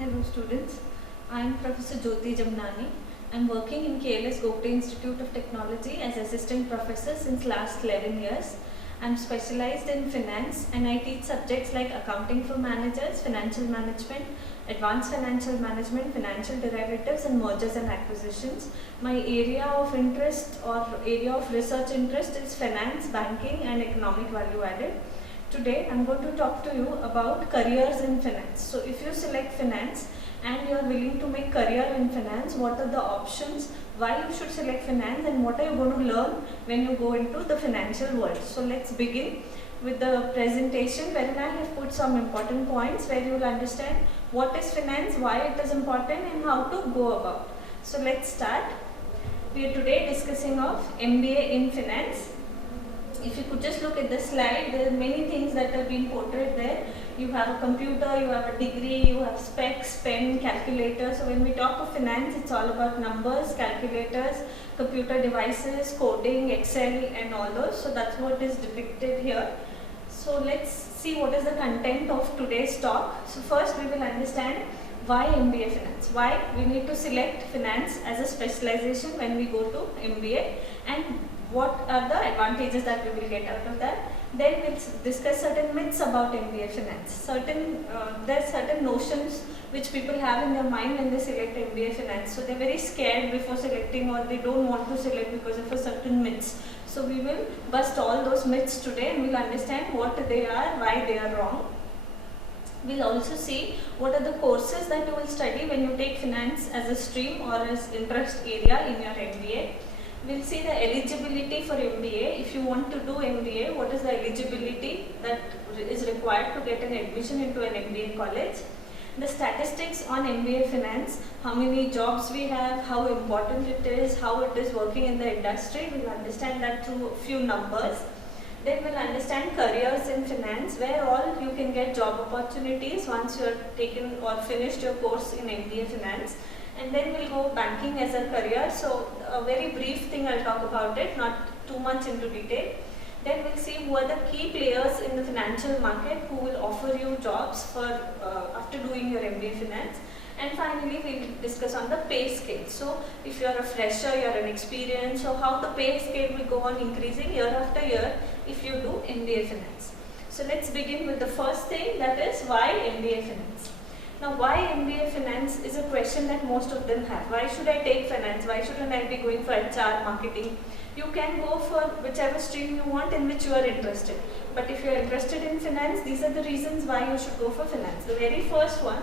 Hello students, I am Professor Jyoti Jamnani. I am working in KLS Gopte Institute of Technology as Assistant Professor since last 11 years. I am specialized in finance and I teach subjects like accounting for managers, financial management, advanced financial management, financial derivatives and mergers and acquisitions. My area of interest or area of research interest is finance, banking and economic value added. Today I am going to talk to you about careers in finance. So if you select finance and you are willing to make career in finance, what are the options, why you should select finance and what are you going to learn when you go into the financial world. So let's begin with the presentation wherein I have put some important points where you will understand what is finance, why it is important and how to go about. So let's start. We are today discussing of MBA in finance. If you could just look at the slide, there are many things that have been portrayed there. You have a computer, you have a degree, you have specs, pen, calculator. So when we talk of finance, it's all about numbers, calculators, computer devices, coding, Excel and all those. So that's what is depicted here. So let's see what is the content of today's talk. So first we will understand why MBA finance, why we need to select finance as a specialization when we go to MBA and what are the advantages that we will get out of that. Then we'll discuss certain myths about MBA finance. There are certain notions which people have in their mind when they select MBA finance. So they're very scared before selecting or they don't want to select because of a certain myths. So we will bust all those myths today and we'll understand what they are, why they are wrong. We'll also see what are the courses that you will study when you take finance as a stream or as interest area in your MBA. We'll see the eligibility for MBA. If you want to do MBA, what is the eligibility that is required to get an admission into an MBA college. The statistics on MBA finance, how many jobs we have, how important it is, how it is working in the industry. We'll understand that through a few numbers. Then we'll understand careers in finance, where all you can get job opportunities once you have taken or finished your course in MBA finance. And then we'll go banking as a career. So a very brief thing I'll talk about it, not too much into detail. Then we'll see who are the key players in the financial market who will offer you jobs for after doing your MBA finance. And finally, we'll discuss on the pay scale. So if you're a fresher, you're an experienced, so how the pay scale will go on increasing year after year if you do MBA finance. So let's begin with the first thing, that is why MBA finance. Now why MBA finance is a question that most of them have. Why should I take finance? Why shouldn't I be going for HR, marketing? You can go for whichever stream you want in which you are interested. But if you are interested in finance, these are the reasons why you should go for finance. The very first one,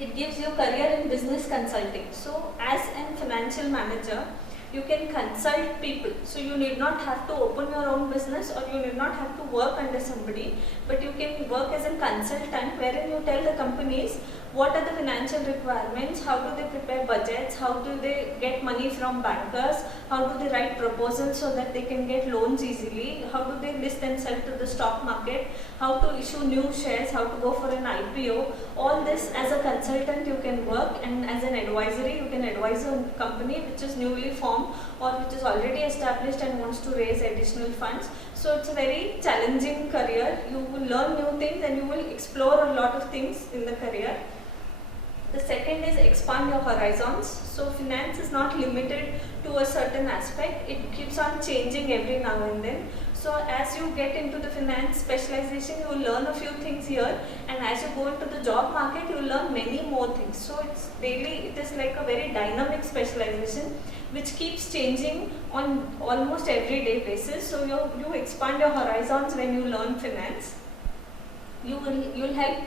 it gives you career in business consulting. So as a financial manager, you can consult people. So you need not have to open your own business or you need not have to work under somebody, but you can work as a consultant wherein you tell the companies what are the financial requirements, how do they prepare budgets, how do they get money from bankers, how do they write proposals so that they can get loans easily, how do they list themselves to the stock market, how to issue new shares, how to go for an IPO. All this as a consultant you can work, and as an advisory you can advise a company which is newly formed or which is already established and wants to raise additional funds. So it's a very challenging career. You will learn new things and you will explore a lot of things in the career. The second is expand your horizons. So finance is not limited to a certain aspect. It keeps on changing every now and then. So as you get into the finance specialization, you will learn a few things here, and as you go into the job market, you will learn many more things. So it is like a very dynamic specialization which keeps changing on almost everyday basis. So you expand your horizons when you learn finance. You'll help.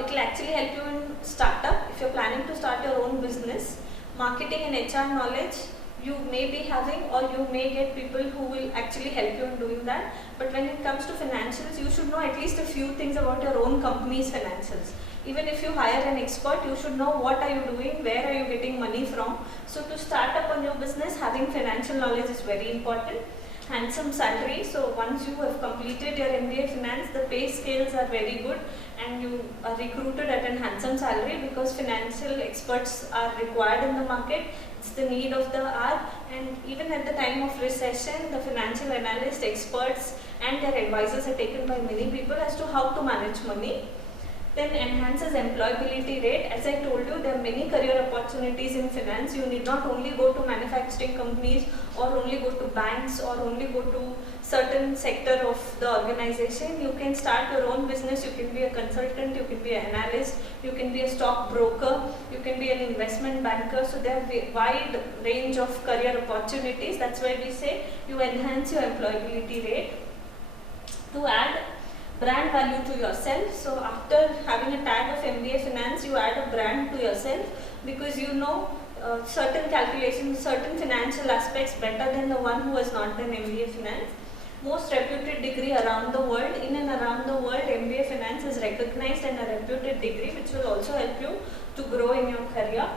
It will actually help you in startup. If you're planning to start your own business, marketing and HR knowledge you may be having, or you may get people who will actually help you in doing that. But when it comes to financials, you should know at least a few things about your own company's financials. Even if you hire an expert, you should know what are you doing, where are you getting money from. So to start up on your business, having financial knowledge is very important. Handsome salary. So once you have completed your MBA finance, the pay scales are very good and you are recruited at a handsome salary because financial experts are required in the market. It's the need of the hour, and even at the time of recession, the financial analysts, experts and their advisors are taken by many people as to how to manage money. Then enhances employability rate. As I told you, there are many career opportunities in finance. You need not only go to manufacturing companies or only go to banks or only go to certain sector of the organization. You can start your own business. You can be a consultant, you can be an analyst, you can be a stock broker, you can be an investment banker. So there are a wide range of career opportunities. That's why we say you enhance your employability rate. To add brand value to yourself. So after having a tag of MBA Finance, you add a brand to yourself, because you know certain calculations, certain financial aspects better than the one who has not done MBA Finance. Most reputed degree around the world. In and around the world, MBA Finance is recognized and a reputed degree, which will also help you to grow in your career.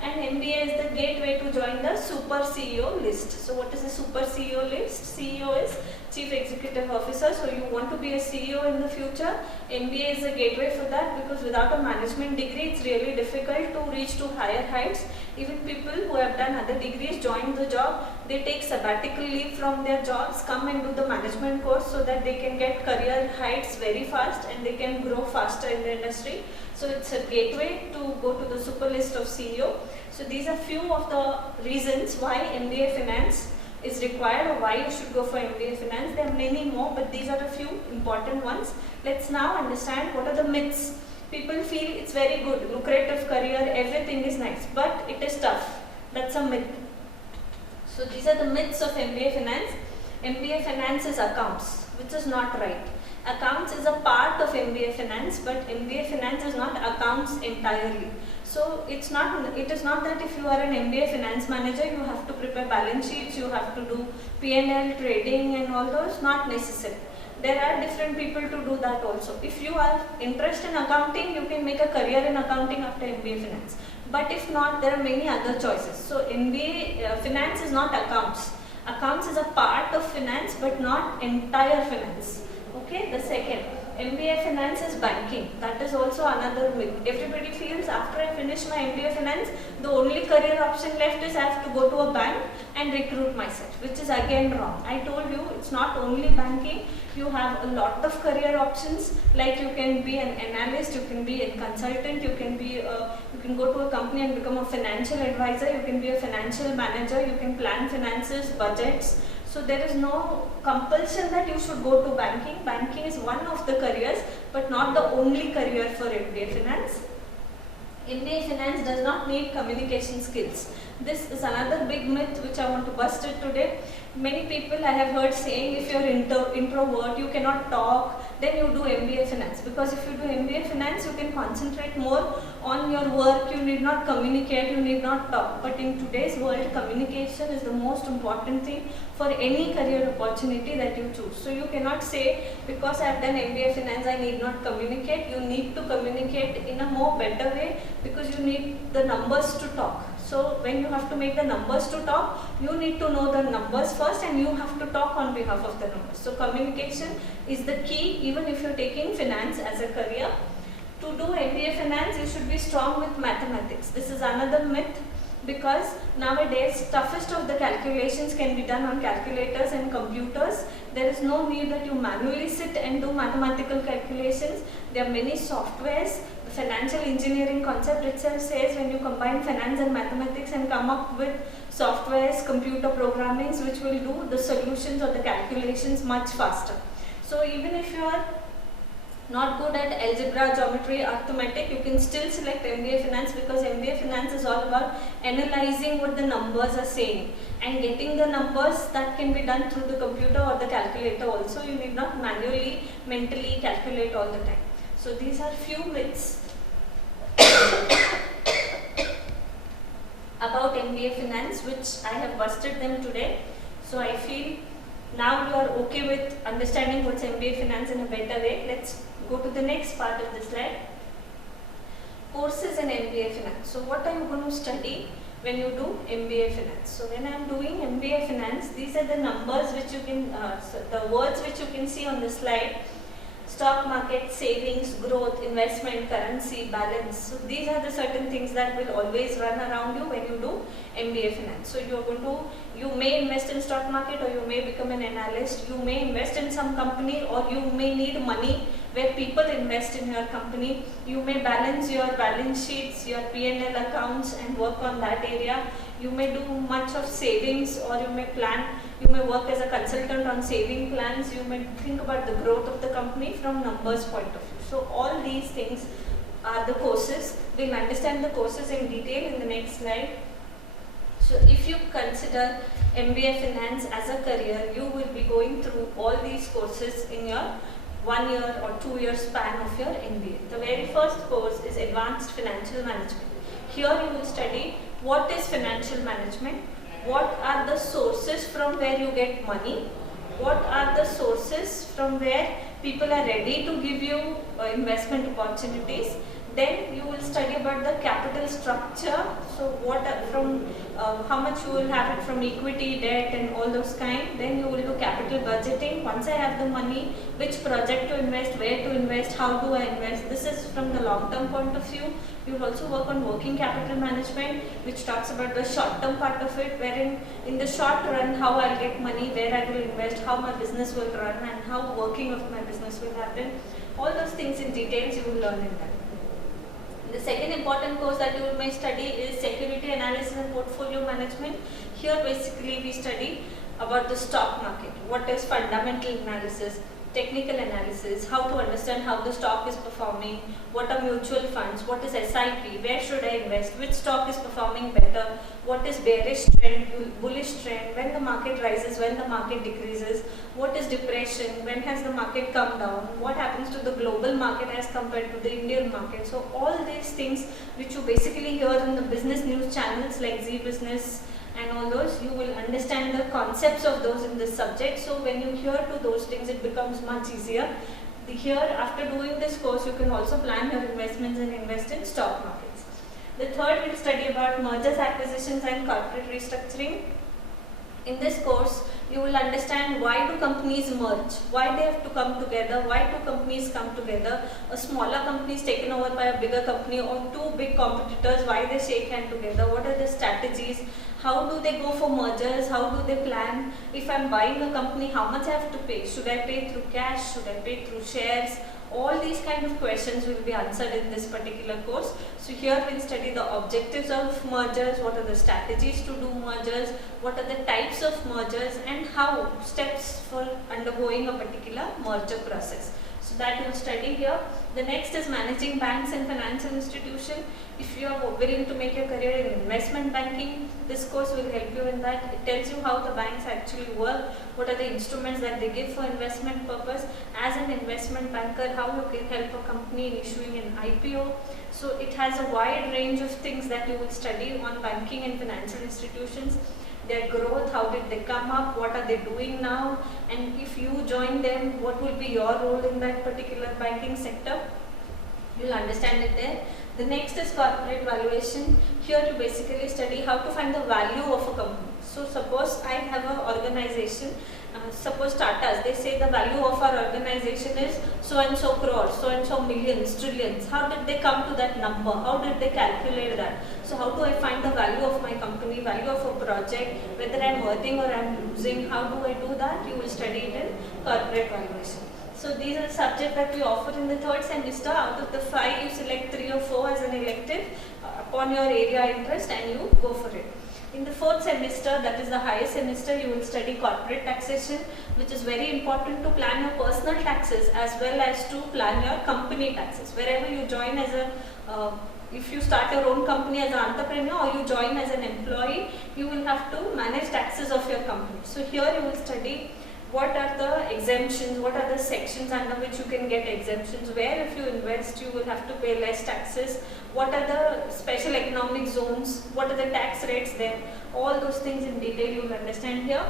And MBA is the gateway to join the Super CEO list. So what is the Super CEO list? CEO is Chief Executive Officer. So you want to be a CEO in the future, MBA is a gateway for that, because without a management degree, it's really difficult to reach to higher heights. Even people who have done other degrees join the job, they take sabbatical leave from their jobs, come and do the management course so that they can get career heights very fast and they can grow faster in the industry. So it's a gateway to go to the super list of CEO. So these are few of the reasons why MBA Finance is required, or why you should go for MBA Finance. There are many more, but these are a few important ones. Let's now understand what are the myths. People feel it's very good, lucrative career, everything is nice, but it is tough. That's a myth. So these are the myths of MBA Finance. MBA Finance is accounts, which is not right. Accounts is a part of MBA Finance, but MBA Finance is not accounts entirely. So it is not that if you are an MBA Finance manager, you have to prepare balance sheets, you have to do P&L trading and all those, not necessary. There are different people to do that also. If you are interested in accounting, you can make a career in accounting after MBA Finance. But if not, there are many other choices. So MBA Finance is not accounts. Accounts is a part of finance, but not entire finance. Okay, the second, MBA Finance is banking. That is also another myth. Everybody feels after I finish my MBA Finance, the only career option left is I have to go to a bank and recruit myself, which is again wrong. I told you it's not only banking. You have a lot of career options, like you can be an analyst, you can be a consultant, you can go to a company and become a financial advisor, you can be a financial manager, you can plan finances, budgets. So there is no compulsion that you should go to banking. Banking is one of the careers, but not the only career for MBA Finance. MBA Finance does not need communication skills. This is another big myth which I want to bust it today. Many people I have heard saying, if you are introvert, you cannot talk, then you do MBA Finance. Because if you do MBA Finance, you can concentrate more on your work, you need not communicate, you need not talk. But in today's world, communication is the most important thing for any career opportunity that you choose. So you cannot say, because I have done MBA Finance, I need not communicate. You need to communicate in a more better way, because you need the numbers to talk. So when you have to make the numbers to talk, you need to know the numbers first and you have to talk on behalf of the numbers. So communication is the key, even if you are taking finance as a career. To do MBA Finance, you should be strong with mathematics. This is another myth, because nowadays toughest of the calculations can be done on calculators and computers. There is no need that you manually sit and do mathematical calculations. There are many softwares. The financial engineering concept itself says when you combine finance and mathematics and come up with softwares, computer programmings, which will do the solutions or the calculations much faster. So even if you are not good at algebra, geometry, arithmetic, you can still select MBA Finance, because MBA Finance is all about analyzing what the numbers are saying and getting the numbers. That can be done through the computer or the calculator also. You need not manually, mentally calculate all the time. So these are few myths about MBA Finance, which I have busted them today. So I feel now you are okay with understanding what's MBA Finance in a better way. Let's go to the next part of the slide. Courses in MBA Finance. So what are you going to study when you do MBA Finance? So when I am doing MBA Finance, these are the numbers which you can, the words which you can see on the slide. Stock market, savings, growth, investment, currency, balance. So these are the certain things that will always run around you when you do MBA Finance. So you may invest in stock market, or you may become an analyst, you may invest in some company, or you may need money where people invest in your company. You may balance your balance sheets, your P&L accounts, and work on that area. You may do much of savings, or you may work as a consultant on saving plans. You may think about the growth of the company from numbers point of view. So all these things are the courses. We'll understand the courses in detail in the next slide. So if you consider MBA Finance as a career, you will be going through all these courses in your 1 year or 2 year span of your MBA. The very first course is Advanced Financial Management. Here you will study what is financial management, what are the sources from where you get money, what are the sources from where people are ready to give you investment opportunities. Then you will study about the capital structure, so what are how much you will have it from equity, debt, and all those kind. Then you will do capital budgeting. Once I have the money, which project to invest, where to invest, how do I invest. This is from the long term point of view. You will also work on working capital management, which talks about the short term part of it, wherein in the short run how I'll get money, where I will invest, how my business will run, and how working of my business will happen. All those things in details you will learn in that. The second important course that you may study is Security Analysis and Portfolio Management. Here basically we study about the stock market, what is fundamental analysis, technical analysis, how to understand how the stock is performing, what are mutual funds, what is SIP, where should I invest, which stock is performing better, what is bearish trend, bullish trend, when the market rises, when the market decreases, what is depression, when has the market come down, what happens to the global market as compared to the Indian market. So all these things which you basically hear in the business news channels like Zee Business and all those, you will understand the concepts of those in this subject. So when you hear to those things, it becomes much easier. Here, after doing this course, you can also plan your investments and invest in stock markets. The third, we'll study about mergers, acquisitions, and corporate restructuring. In this course, you will understand why do companies merge, why they have to come together, why two companies come together, a smaller company is taken over by a bigger company, or two big competitors, why they shake hands together, what are the strategies, how do they go for mergers, how do they plan, if I'm buying a company, how much I have to pay, should I pay through cash, should I pay through shares. All these kind of questions will be answered in this particular course. So here we'll study the objectives of mergers, what are the strategies to do mergers, what are the types of mergers, and how steps for undergoing a particular merger process. So that you'll study here. The next is managing banks and financial institution. If you are willing to make your career in investment banking, this course will help you in that. It tells you how the banks actually work, what are the instruments that they give for investment purpose. As an investment banker, how you can help a company in issuing an IPO. So it has a wide range of things that you will study on banking and financial institutions. Their growth, how did they come up, what are they doing now, and if you join them, what will be your role in that particular banking sector. You'll understand it there. The next is corporate valuation. Here you basically study how to find the value of a company. So suppose I have an organization, suppose Tata's, they say the value of our organization is so and so crores, so and so millions, trillions. How did they come to that number? How did they calculate that? So how do I find the value of my company, value of a project, whether I'm earning or I'm losing, how do I do that? You will study it in corporate valuation. So these are the subjects that we offer in the third semester. Out of the 5, you select 3 or 4 as an elective upon your area interest and you go for it. In the fourth semester, that is the highest semester, you will study corporate taxation, which is very important to plan your personal taxes as well as to plan your company taxes. Wherever you join as a, if you start your own company as an entrepreneur or you join as an employee, you will have to manage taxes of your company. So here you will study what are the exemptions, what are the sections under which you can get exemptions, where if you invest you will have to pay less taxes, what are the special economic zones, what are the tax rates there, all those things in detail you will understand here.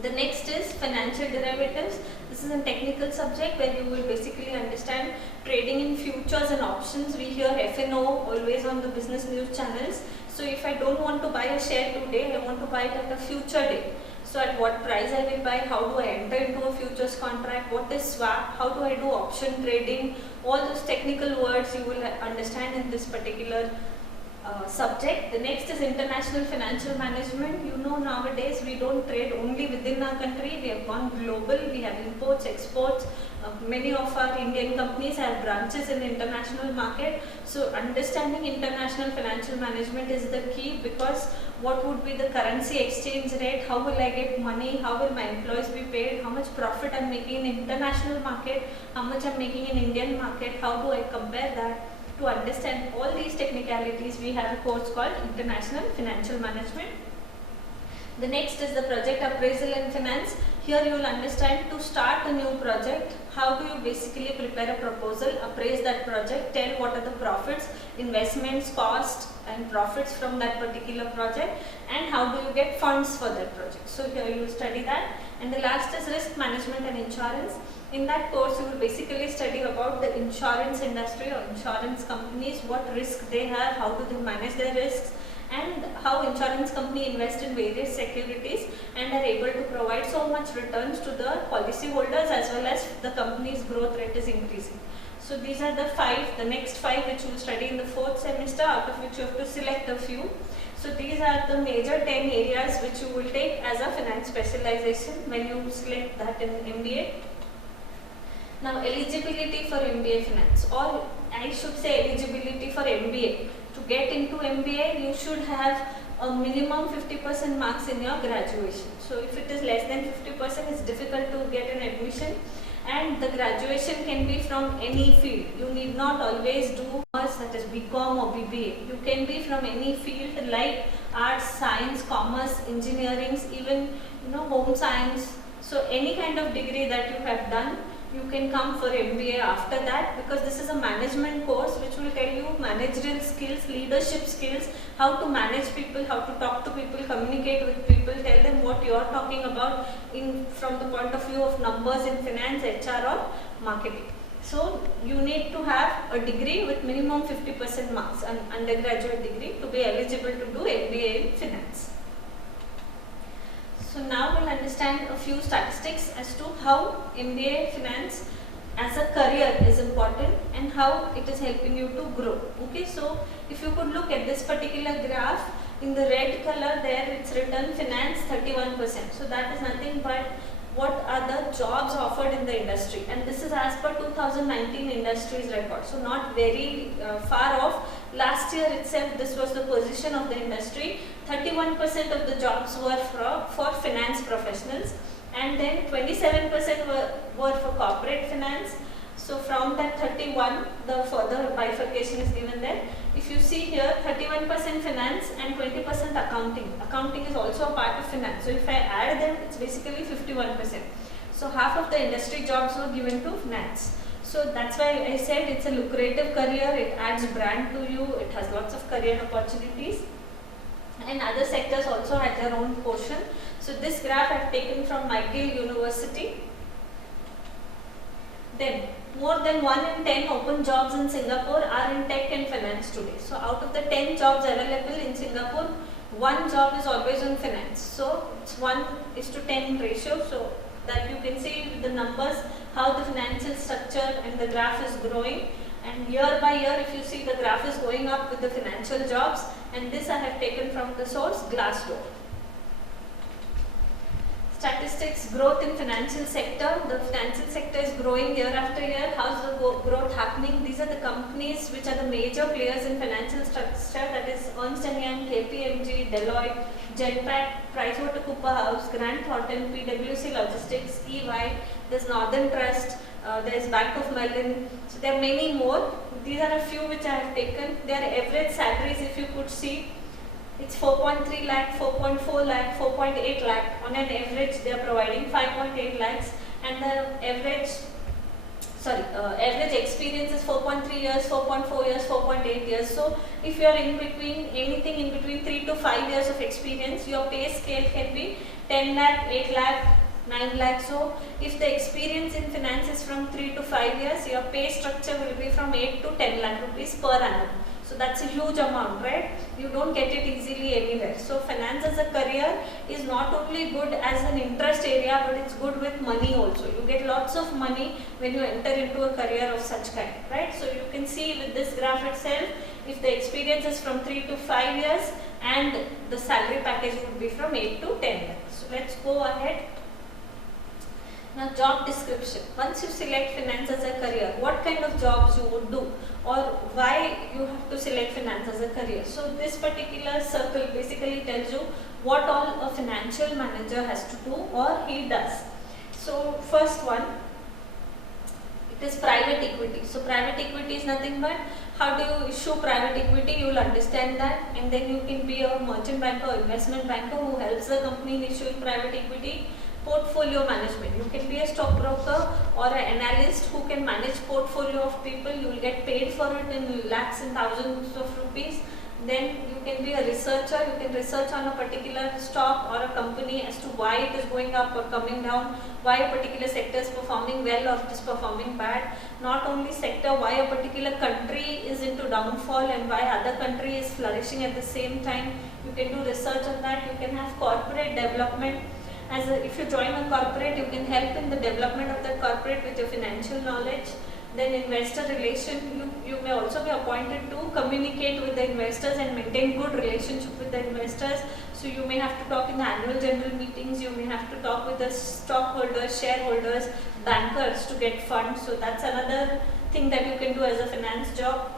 The next is financial derivatives. This is a technical subject where you will basically understand trading in futures and options. We hear FNO always on the business news channels. So if I don't want to buy a share today, I want to buy it at a future date. So at what price I will buy, how do I enter into a futures contract, what is swap, how do I do option trading, all those technical words you will understand in this particular subject. The next is international financial management. You know, nowadays we don't trade only within our country, we have gone global, we have imports, exports. Many of our Indian companies have branches in the international market. So understanding international financial management is the key, because what would be the currency exchange rate, how will I get money, how will my employees be paid, how much profit I'm making in international market, how much I'm making in Indian market, how do I compare that. To understand all these technicalities, we have a course called International Financial Management. The next is the project appraisal and finance. Here you will understand, to start a new project, how do you basically prepare a proposal, appraise that project, tell what are the profits, investments, cost and profits from that particular project, and how do you get funds for that project. So here you will study that. And the last is risk management and insurance. In that course you will basically study about the insurance industry or insurance companies, what risk they have, how do they manage their risks, and how insurance company invest in various securities and are able to provide so much returns to the policy holders, as well as the company's growth rate is increasing. So these are the next five which you will study in the fourth semester, out of which you have to select a few. So these are the major 10 areas which you will take as a finance specialization when you select that in MBA. Now eligibility for MBA finance, or I should say eligibility for MBA. To get into MBA, you should have a minimum 50% marks in your graduation. So if it is less than 50%, it's difficult to get an admission. And the graduation can be from any field. You need not always do that is BCom or BBA. You can be from any field like arts, science, commerce, engineering, even home science. So any kind of degree that you have done, you can come for MBA after that, because this is a management course which will tell you managerial skills, leadership skills, how to manage people, how to talk to people, communicate with people, tell them what you are talking about from the point of view of numbers in finance, HR or marketing. So you need to have a degree with minimum 50% marks, an undergraduate degree, to be eligible to do MBA in finance. So now we'll understand a few statistics as to how MBA finance as a career is important and how it is helping you to grow. Okay, so if you could look at this particular graph, in the red color there it's written finance 31%. So that is nothing but what are the jobs offered in the industry, and this is as per 2019 industries record, so not very far off. Last year itself this was the position of the industry. 31% of the jobs were for finance professionals, and then 27% were for corporate finance. So from that 31, the further bifurcation is given there. If you see here, 31% finance and 20% accounting. Accounting is also a part of finance. So if I add them, it's basically 51%. So half of the industry jobs were given to finance. So that's why I said it's a lucrative career, it adds brand to you, it has lots of career opportunities. And other sectors also had their own portion. So this graph I have taken from McGill University. Then, more than 1 in 10 open jobs in Singapore are in tech and finance today. So out of the 10 jobs available in Singapore, 1 job is always in finance. So it's 1:10 ratio. So that you can see with the numbers how the financial structure and the graph is growing. And year by year, if you see, the graph is going up with the financial jobs. And this I have taken from the source Glassdoor. Statistics, growth in financial sector. The financial sector is growing year after year. How's the growth happening? These are the companies which are the major players in financial structure, that is Ernst & Young, KPMG, Deloitte, Genpact, PricewaterhouseCoopers, Grant Thornton, PwC Logistics, EY, there's Northern Trust, there's Bank of Merlin. So there are many more. These are a few which I have taken. Their average salaries, if you could see, it's 4.3 lakh, 4.4 lakh, 4.8 lakh. On an average, they are providing 5.8 lakhs, and the average experience is 4.3 years, 4.4 years, 4.8 years. So if you are in between, anything in between 3 to 5 years of experience, your pay scale can be 10 lakh, 8 lakh, 9 lakh. So if the experience in finance is from 3 to 5 years, your pay structure will be from 8 to 10 lakh rupees per annum. So that's a huge amount, right? You don't get it easily anywhere. So finance as a career is not only good as an interest area, but it's good with money also. You get lots of money when you enter into a career of such kind, right? So you can see with this graph itself, if the experience is from 3 to 5 years, and the salary package would be from 8 to 10 lakhs. So let's go ahead. Now, job description. Once you select finance as a career, what kind of jobs you would do, or why you have to select finance as a career. So this particular circle basically tells you what all a financial manager has to do or he does. So first one, it is private equity. So private equity is nothing but how do you issue private equity, you will understand that, and then you can be a merchant banker or investment banker who helps the company in issuing private equity. Portfolio management, you can be a stockbroker or an analyst who can manage portfolio of people. You will get paid for it in lakhs and thousands of rupees. Then you can be a researcher, you can research on a particular stock or a company as to why it is going up or coming down, why a particular sector is performing well or it is performing bad. Not only sector, why a particular country is into downfall and why other country is flourishing at the same time. You can do research on that. You can have corporate development. If you join a corporate, you can help in the development of that corporate with your financial knowledge. Then investor relation, you may also be appointed to communicate with the investors and maintain good relationship with the investors. So you may have to talk in the annual general meetings, you may have to talk with the stockholders, shareholders, bankers to get funds. So that's another thing that you can do as a finance job.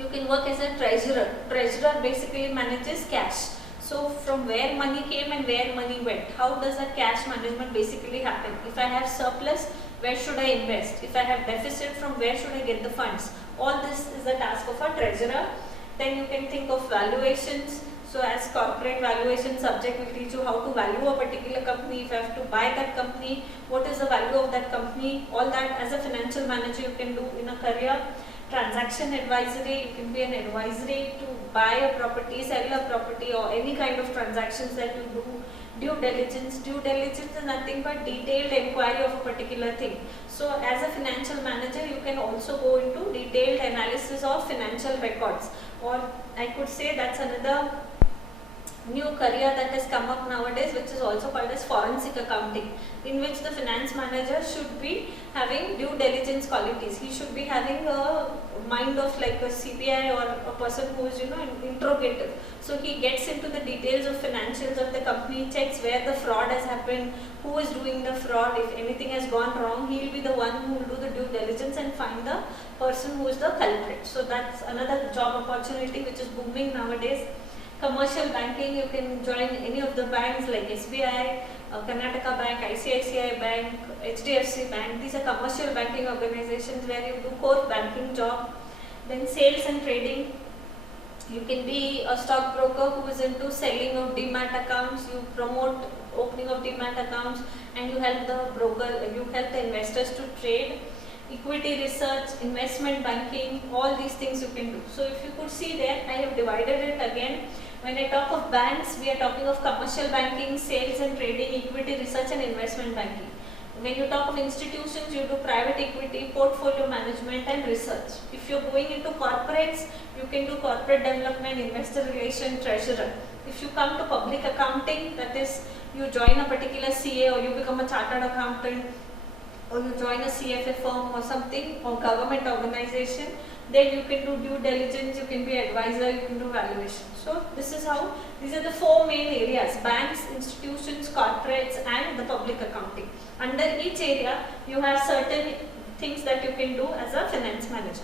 You can work as a treasurer. Treasurer basically manages cash. So from where money came and where money went, how does a cash management basically happen? If I have surplus, where should I invest? If I have deficit, from where should I get the funds? All this is the task of a treasurer. Then you can think of valuations. So as corporate valuation subject will teach you how to value a particular company. If I have to buy that company, what is the value of that company? All that as a financial manager you can do in a career. Transaction advisory, you can be an advisory to buy a property, sell a property, or any kind of transactions that you do. Due diligence is nothing but detailed inquiry of a particular thing. So as a financial manager, you can also go into detailed analysis of financial records, or I could say that's another new career that has come up nowadays, which is also called as forensic accounting, in which the finance manager should be having due diligence qualities. He should be having a mind of like a CBI or a person who is, interrogative. So he gets into the details of financials of the company, checks where the fraud has happened, who is doing the fraud. If anything has gone wrong, he will be the one who will do the due diligence and find the person who is the culprit. So that's another job opportunity which is booming nowadays. Commercial banking, you can join any of the banks like SBI, Karnataka Bank, ICICI Bank, HDFC Bank. These are commercial banking organizations where you do core banking job. Then sales and trading, you can be a stockbroker who is into selling of demat accounts. You promote opening of demat accounts and you help the investors to trade. Equity research, investment banking, all these things you can do. So if you could see there, I have divided it again. When I talk of banks, we are talking of commercial banking, sales and trading, equity research and investment banking. When you talk of institutions, you do private equity, portfolio management and research. If you're going into corporates, you can do corporate development, investor relation, treasurer. If you come to public accounting, that is, you join a particular CA or you become a chartered accountant, or you join a CFA firm or something, or government organization, then you can do due diligence, you can be advisor, you can do valuation. So this is how, these are the four main areas: banks, institutions, corporates and the public accounting. Under each area, you have certain things that you can do as a finance manager.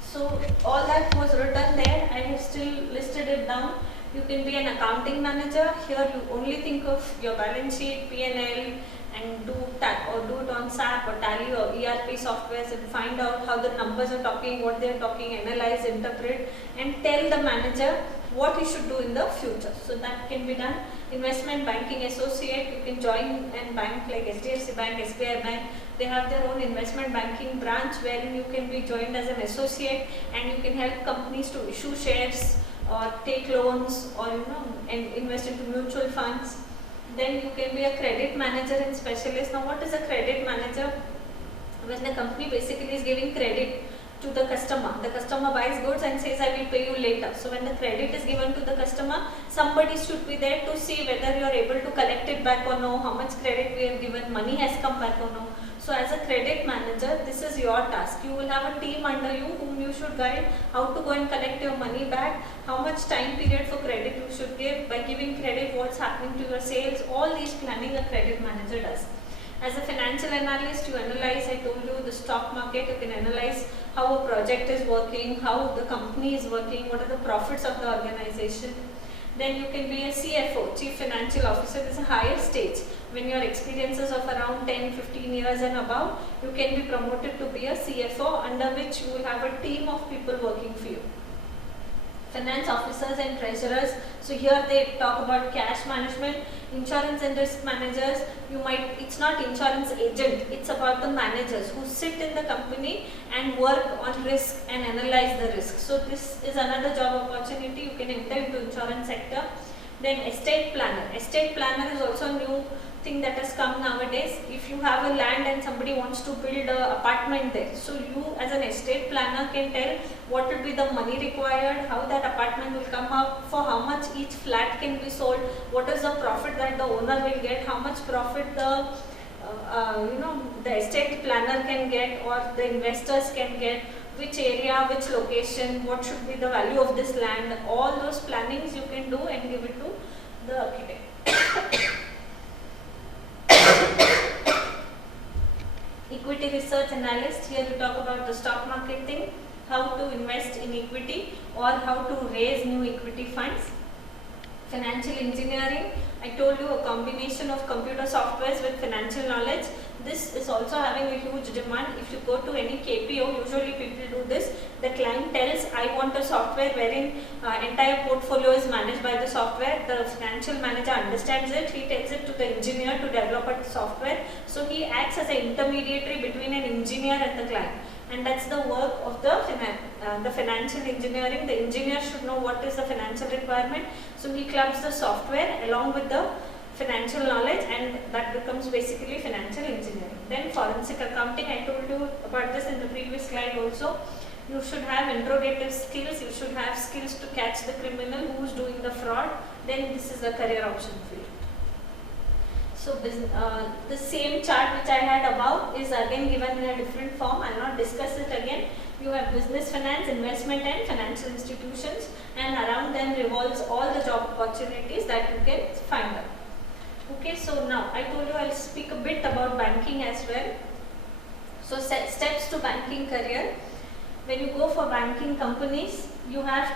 So all that was written there, I have still listed it down. You can be an accounting manager. Here you only think of your balance sheet, P&L, and do it on SAP or Tally or ERP softwares and find out how the numbers are talking, what they are talking, analyze, interpret, and tell the manager what he should do in the future. So that can be done. Investment banking associate, you can join a bank like HDFC Bank, SBI Bank. They have their own investment banking branch wherein you can be joined as an associate and you can help companies to issue shares or take loans or and invest into mutual funds. Then you can be a credit manager and specialist. Now what is a credit manager? When the company basically is giving credit to the customer. The customer buys goods and says, I will pay you later. So when the credit is given to the customer, somebody should be there to see whether you are able to collect it back or no, how much credit we have given, money has come back or no. So as a credit manager, this is your task. You will have a team under you whom you should guide how to go and collect your money back, how much time period for credit you should give, by giving credit what's happening to your sales. All these planning a credit manager does. As a financial analyst, you analyze, I told you, the stock market. You can analyze how a project is working, how the company is working, what are the profits of the organization. Then you can be a CFO, Chief Financial Officer. This is a higher stage. When your experiences of around 10-15 years and above, you can be promoted to be a CFO, under which you will have a team of people working for you. Finance officers and treasurers, so here they talk about cash management. Insurance and risk managers, it's not insurance agent, it's about the managers who sit in the company and work on risk and analyze the risk. So this is another job opportunity. You can enter into insurance sector. Then estate planner. Estate planner is also a new thing that has come nowadays. If you have a land and somebody wants to build an apartment there, so you as an estate planner can tell what will be the money required, how that apartment will come up, for how much each flat can be sold, what is the profit that the owner will get, how much profit the estate planner can get or the investors can get, which area, which location, what should be the value of this land. All those plannings you can do and give it to the architect. Equity research analyst, here we talk about the stock market thing, how to invest in equity or how to raise new equity funds. Financial engineering, I told you, a combination of computer softwares with financial knowledge. This is also having a huge demand. If you go to any KPO, usually people do this. The client tells, I want a software wherein entire portfolio is managed by the software. The financial manager understands it. He takes it to the engineer to develop a software. So he acts as an intermediary between an engineer and the client. And that's the work of the financial engineering. The engineer should know what is the financial requirement. So he clubs the software along with the financial knowledge, and that becomes basically financial engineering. Then forensic accounting, I told you about this in the previous slide also. You should have interrogative skills, you should have skills to catch the criminal who is doing the fraud. Then this is the career option field. So the same chart which I had above is again given in a different form. I will not discuss it again. You have business finance, investment and financial institutions, and around them revolves all the job opportunities that you can find out. Okay, so now I told you I will speak a bit about banking as well. So steps to banking career. When you go for banking companies, you have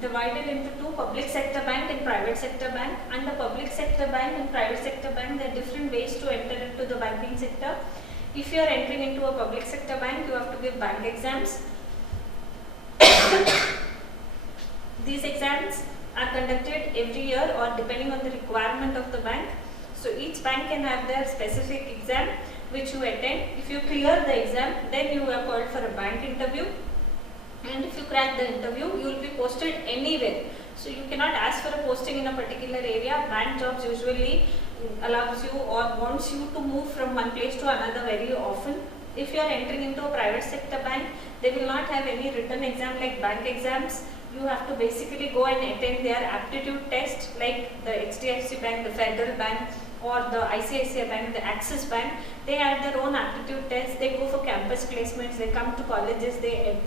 divided into two, public sector bank and private sector bank. Under public sector bank and private sector bank, there are different ways to enter into the banking sector. If you are entering into a public sector bank, you have to give bank exams. These exams are conducted every year or depending on the requirement of the bank. So each bank can have their specific exam which you attend. If you clear the exam, then you are called for a bank interview. And if you crack the interview, you will be posted anywhere. So you cannot ask for a posting in a particular area. Bank jobs usually allows you or wants you to move from one place to another very often. If you are entering into a private sector bank, they will not have any written exam like bank exams. You have to basically go and attend their aptitude test like the HDFC Bank, the Federal Bank or the ICICI Bank, the Axis Bank. They have their own aptitude tests. They go for campus placements, they come to colleges, they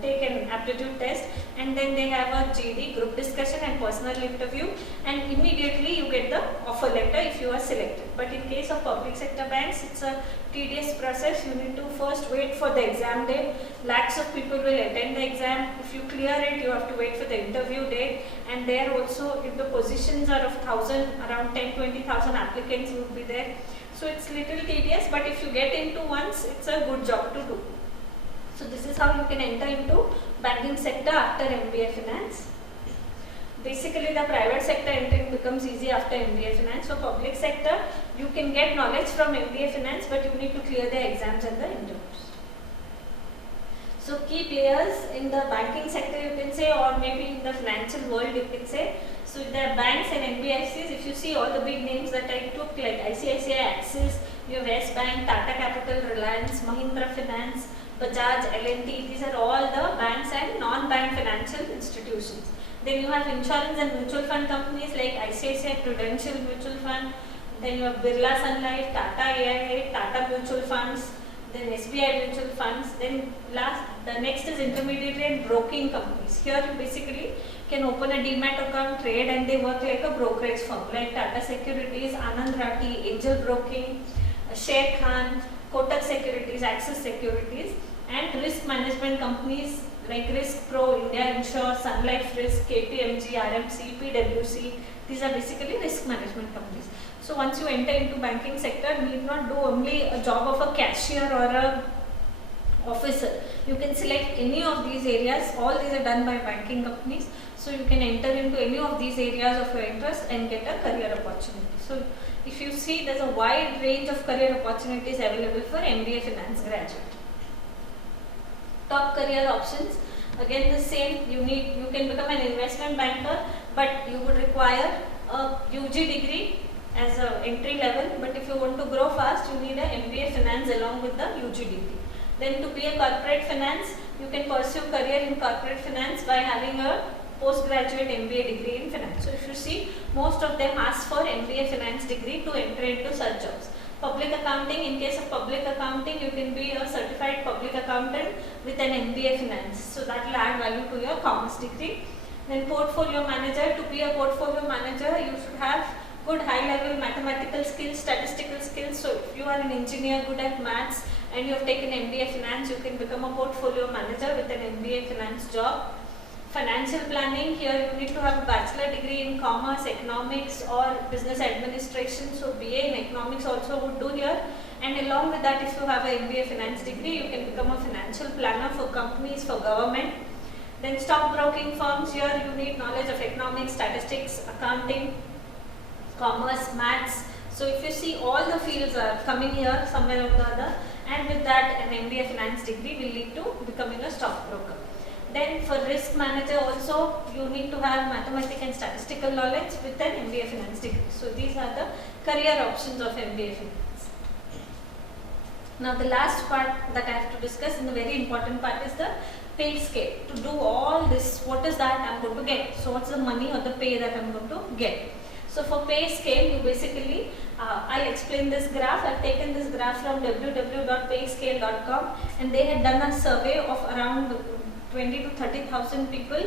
take an aptitude test, and then they have a GD, group discussion and personal interview, and immediately you get the offer letter if you are selected. But in case of public sector banks, it's a tedious process. You need to first wait for the exam date. Lakhs of people will attend the exam. If you clear it, you have to wait for the interview date, and there also if the positions are of 1,000, around 10-20,000 applicants would be there. So it's little tedious, but if you get into once, it's a good job to do. So this is how you can enter into banking sector after MBA Finance. Basically the private sector entering becomes easy after MBA Finance. For public sector, you can get knowledge from MBA Finance, but you need to clear the exams and the interviews. So key players in the banking sector you can say, or maybe in the financial world you can say. So the banks and NBFCs, if you see all the big names that I took like ICICI, Axis, you have Yes Bank, Tata Capital, Reliance, Mahindra Finance, Bajaj, L&T, these are all the banks and non-bank financial institutions. Then you have insurance and mutual fund companies like ICICI Prudential Mutual Fund, then you have Birla Sun Life, Tata AIA, Tata Mutual Funds, then SBI Mutual Funds. Then the next is intermediary and broking companies. Here you basically can open a demat account, trade, and they work like a brokerage firm like Tata Securities, Anand Rathi, Angel Broking, Sheikh Khan, Kotak Securities, Axis Securities, and risk management companies like Risk Pro, India Insure, Sun Life Risk, KPMG, RMC, PwC. These are basically risk management companies. So once you enter into banking sector, you need not do only a job of a cashier or a officer. You can select any of these areas. All these are done by banking companies. So you can enter into any of these areas of your interest and get a career opportunity. So if you see, there's a wide range of career opportunities available for MBA Finance graduate. Top career options, again the same. You can become an investment banker, but you would require a UG degree as an entry level. But if you want to grow fast, you need an MBA Finance along with the UG degree. Then to be a corporate finance, you can pursue career in corporate finance by having a postgraduate MBA degree in finance. So if you see, most of them ask for MBA Finance degree to enter into such jobs. Public accounting, in case of public accounting, you can be a certified public accountant with an MBA Finance. So that will add value to your commerce degree. Then portfolio manager, to be a portfolio manager, you should have good high level mathematical skills, statistical skills. So if you are an engineer good at maths and you have taken MBA Finance, you can become a portfolio manager with an MBA Finance job. Financial planning, here you need to have a bachelor degree in commerce, economics or business administration. So BA in economics also would do here. And along with that, if you have an MBA Finance degree, you can become a financial planner for companies, for government. Then stockbroking firms, here you need knowledge of economics, statistics, accounting, commerce, maths. So if you see, all the fields are coming here somewhere or the other, and with that an MBA Finance degree will lead to becoming a stockbroker. Then for risk manager also, you need to have mathematics and statistical knowledge with an MBA Finance degree. So these are the career options of MBA Finance. Now the last part that I have to discuss, and the very important part, is the pay scale. To do all this, what is that I am going to get? So what's the money or the pay that I am going to get? So for pay scale, you basically, I'll explain this graph. I've taken this graph from www.payscale.com, and they had done a survey of around 20 to 30,000 people,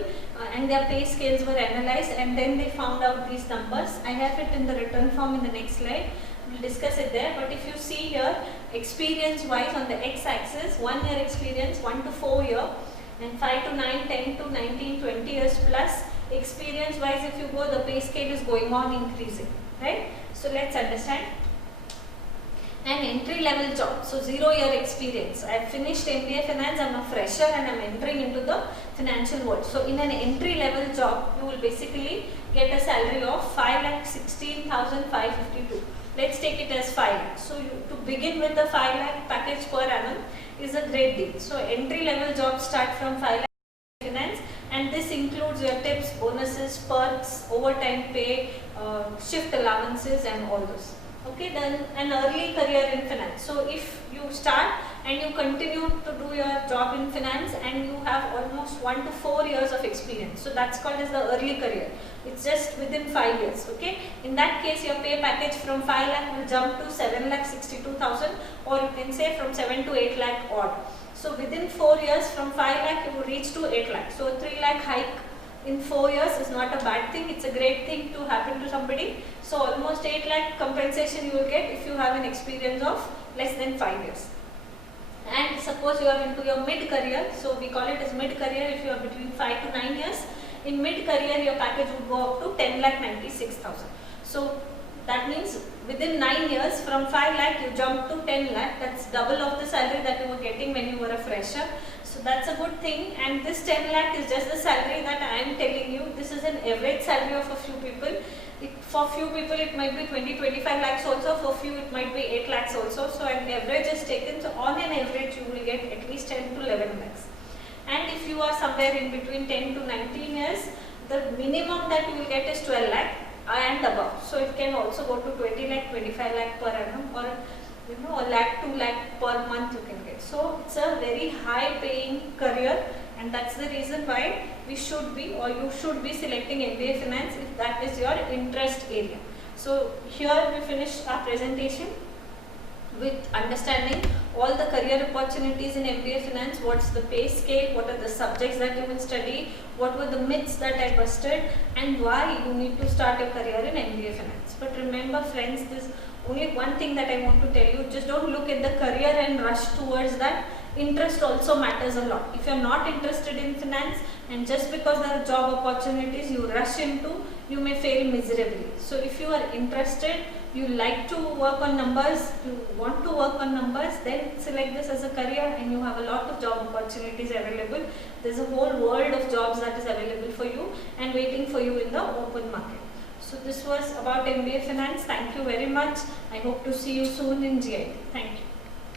and their pay scales were analyzed, and then they found out these numbers. I have it in the written form in the next slide. We'll discuss it there. But if you see here, experience wise on the x-axis, 1 year experience, 1 to 4 year, and 5 to 9, 10 to 19, 20 years plus. Experience wise, if you go, the pay scale is going on increasing, right? So let's understand. An entry level job, so 0 year experience. I have finished MBA Finance, I am a fresher and I am entering into the financial world. So in an entry level job, you will basically get a salary of 5,16,552. Let's take it as 5 lakh. So to begin with, the 5 lakh package per annum is a great deal. So entry level jobs start from 5 lakh finance, and this includes your tips, bonuses, perks, overtime pay, shift allowances and all those. Okay, then an early career in finance. So if you start and you continue to do your job in finance and you have almost 1 to 4 years of experience, so that's called as the early career. It's just within 5 years. Okay, in that case your pay package from 5 lakh will jump to 7,62,000, or you can say from 7 to 8 lakh odd. So within 4 years, from 5 lakh you will reach to 8 lakh. So 3 lakh hike in 4 years is not a bad thing. It's a great thing to happen to somebody. So almost 8 lakh compensation you will get if you have an experience of less than 5 years. And suppose you are into your mid career, so we call it as mid career if you are between 5 to 9 years. In mid career your package would go up to 10,96,000. So that means within 9 years, from 5 lakh you jump to 10 lakh. That's double of the salary that you were getting when you were a fresher. So that's a good thing, and this 10 lakh is just the salary that I am telling you. This is an average salary of a few people. For few people it might be 20-25 lakhs also, for few it might be 8 lakhs also. So an average is taken, so on an average you will get at least 10 to 11 lakhs. And if you are somewhere in between 10 to 19 years, the minimum that you will get is 12 lakh and above. So it can also go to 20 lakh, 25 lakh per annum, or a lakh, 2 lakh per month you can get. So it's a very high paying career, and that's the reason why we should be, or you should be, selecting MBA Finance if that is your interest area. So here we finished our presentation with understanding all the career opportunities in MBA Finance, what's the pay scale, what are the subjects that you will study, what were the myths that I busted, and why you need to start your career in MBA Finance. But remember friends, there's only one thing that I want to tell you: just don't look at the career and rush towards that. Interest also matters a lot. If you're not interested in finance, and just because there are job opportunities you rush into, you may fail miserably. So if you are interested, you like to work on numbers, you want to work on numbers, then select this as a career and you have a lot of job opportunities available. There's a whole world of jobs that is available for you and waiting for you in the open market. So this was about MBA Finance. Thank you very much. I hope to see you soon in GIT. Thank you.